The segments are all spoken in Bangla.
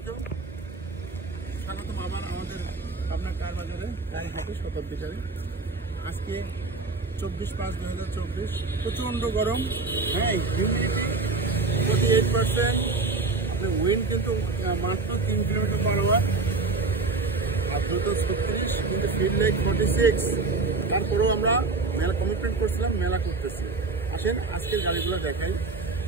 আলাইকুম, স্বাগতম আবার আমাদের পাবনা কার বাজারে গাড়ি হাটে শতাব্দীকারে। আজকে 24/5/2024, প্রচণ্ড গরম। হ্যাঁ, হিউমিডিটি 48%, আপনার উইন্ড কিন্তু মাত্র 3 কিলোমিটার/আওয়ার, আর্দ্রতা 36, কিন্তু ফিল লাইক 46। তারপরেও আমরা মেলা কমিটমেন্ট করছিলাম, মেলা করতেছি। আসেন আজকের গাড়িগুলো দেখাই।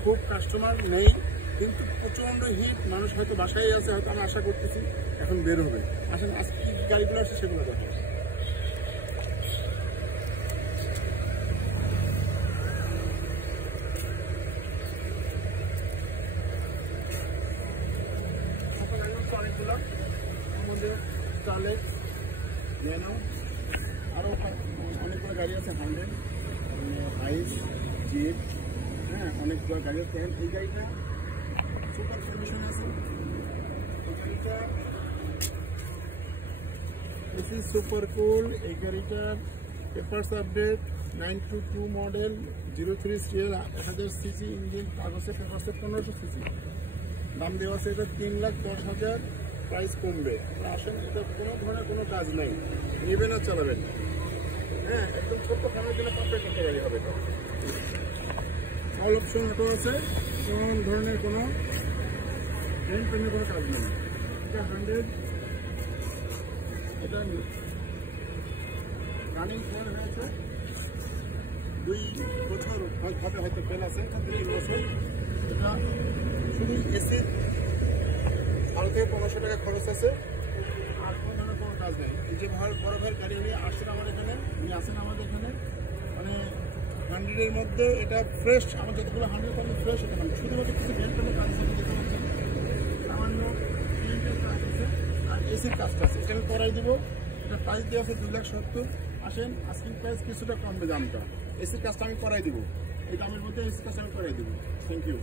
খুব কাস্টমার নেই, কিন্তু প্রচণ্ড হিট, মানুষ হয়তো বাসায় আছে, হয়তো আমরা আশা করতেছি এখন বের হবে। আসেন আজকে কী গাড়িগুলো আছে সেগুলো দেখাই। অনেকগুলো আমাদের চালে নিয়ে নাও, আরও অনেকগুলো গাড়ি আছে, 100, আইস, জিপ, হ্যাঁ অনেকগুলো গাড়ি আছে। এই গাড়িটা সুপার কন্ডিশন আছে, এই গাড়িটা এসি সুপার কুল। এই গাড়িটার papers update, 922 model, 03 serial, 1000 CC engine, কাগজে পেপারসে 1500 সিসি। দাম দেওয়া আছে এটা 3,10,000, প্রাইস কমবে। আসেন, এটা কোনো ধরনের কোনো কাজ নেই, নেবেন আর চালাবেন। হ্যাঁ, একদম ছোট্ট খানের জন্য পারফেক্ট একটা গাড়ি হবে। এটা অল অপশন অটো আছে, কোন ধরনের কোনো ব্রেন পেনের কোনো কাজ নেই। এটা 100, এটা রানিং ফেল হয়েছে 2 বছর হবে, হয়তো ফেল আছে 3 বছর। এটা শুধু এসি 12 থেকে 1500 টাকা খরচ আছে, আর কোনো ধরনের কোনো কাজ নেই। এই যে বড় ভাইয়ের গাড়ি উনি আসছেন আমাদের এখানে, উনি আসেন আমাদের এখানে, মানে 100-এর মধ্যে এটা ফ্রেশ। আমার যতগুলো 100 আমি ফ্রেশ এটা শুধুমাত্র কিছু ব্রেন পেনের কাজ আছে, দেখতে পাচ্ছেন সামান্য প্রিন্টের কাজ আছে আর এসির কাজটা আছে। এটা আমি করাই দেবো। এটা প্রাইস দেওয়া আছে 2,70,000। আসেন, আস্কিং প্রাইস কিছুটা কমবে দামটা। এসির কাজটা আমি করাই দেবো, এই দামের মধ্যে এসির কাজটা আমি করাই দেবো। Thank you.